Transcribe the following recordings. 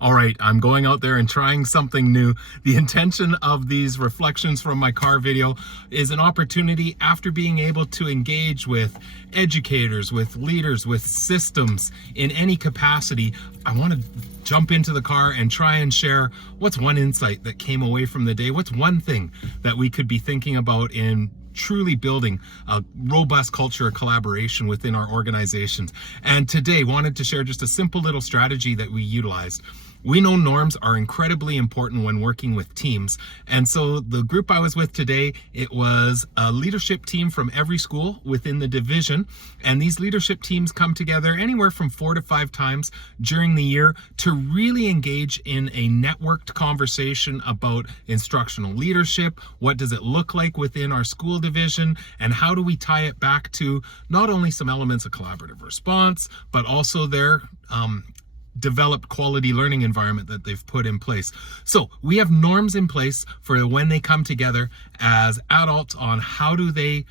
All right, I'm going out there and trying something new. The intention of these reflections from my car video is an opportunity after being able to engage with educators, with leaders, with systems in any capacity. I want to jump into the car and try and share what's one insight that came away from the day. What's one thing that we could be thinking about in truly building a robust culture of collaboration within our organizations. And today wanted to share just a simple little strategy that we utilized. We know norms are incredibly important when working with teams. And so the group I was with today, it was a leadership team from every school within the division. And these leadership teams come together anywhere from 4 to 5 times during the year to really engage in a networked conversation about instructional leadership. What does it look like within our school division? And how do we tie it back to not only some elements of collaborative response, but also their developed quality learning environment that they've put in place. So we have norms in place for when they come together as adults on how do they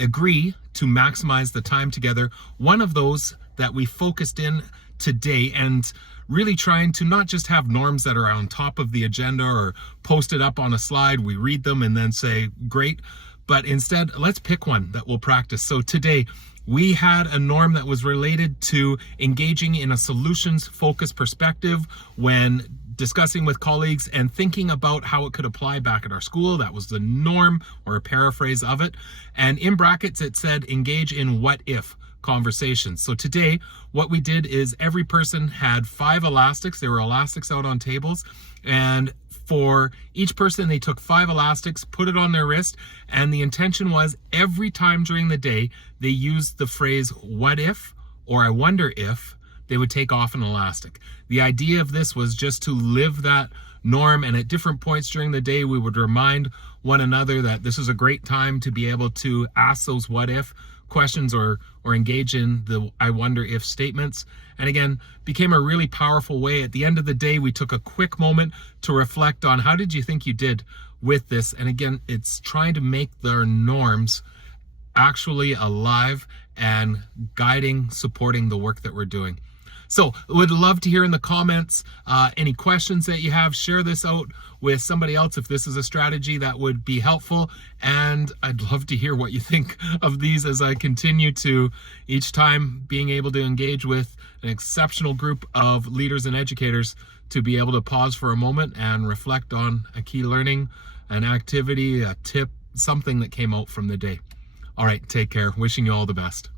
agree to maximize the time together. One of those that we focused in today, and really trying to not just have norms that are on top of the agenda or posted up on a slide, we read them and then say, great, but instead, let's pick one that we'll practice. So today, we had a norm that was related to engaging in a solutions-focused perspective when discussing with colleagues and thinking about how it could apply back at our school. That was the norm, or a paraphrase of it. And in brackets, it said engage in what-if conversations. So today, what we did is every person had 5 elastics. There were elastics out on tables, and for each person, they took 5 elastics, put it on their wrist, and the intention was every time during the day, they used the phrase, what if, or I wonder if, they would take off an elastic. The idea of this was just to live that norm, and at different points during the day, we would remind one another that this is a great time to be able to ask those what if questions or engage in the I wonder if statements. And again, became a really powerful way. At the end of the day, we took a quick moment to reflect on how did you think you did with this? And again, it's trying to make their norms actually alive and guiding, supporting the work that we're doing. So would love to hear in the comments any questions that you have. Share this out with somebody else if this is a strategy that would be helpful. And I'd love to hear what you think of these as I continue to each time being able to engage with an exceptional group of leaders and educators to be able to pause for a moment and reflect on a key learning, an activity, a tip, something that came out from the day. All right, take care. Wishing you all the best.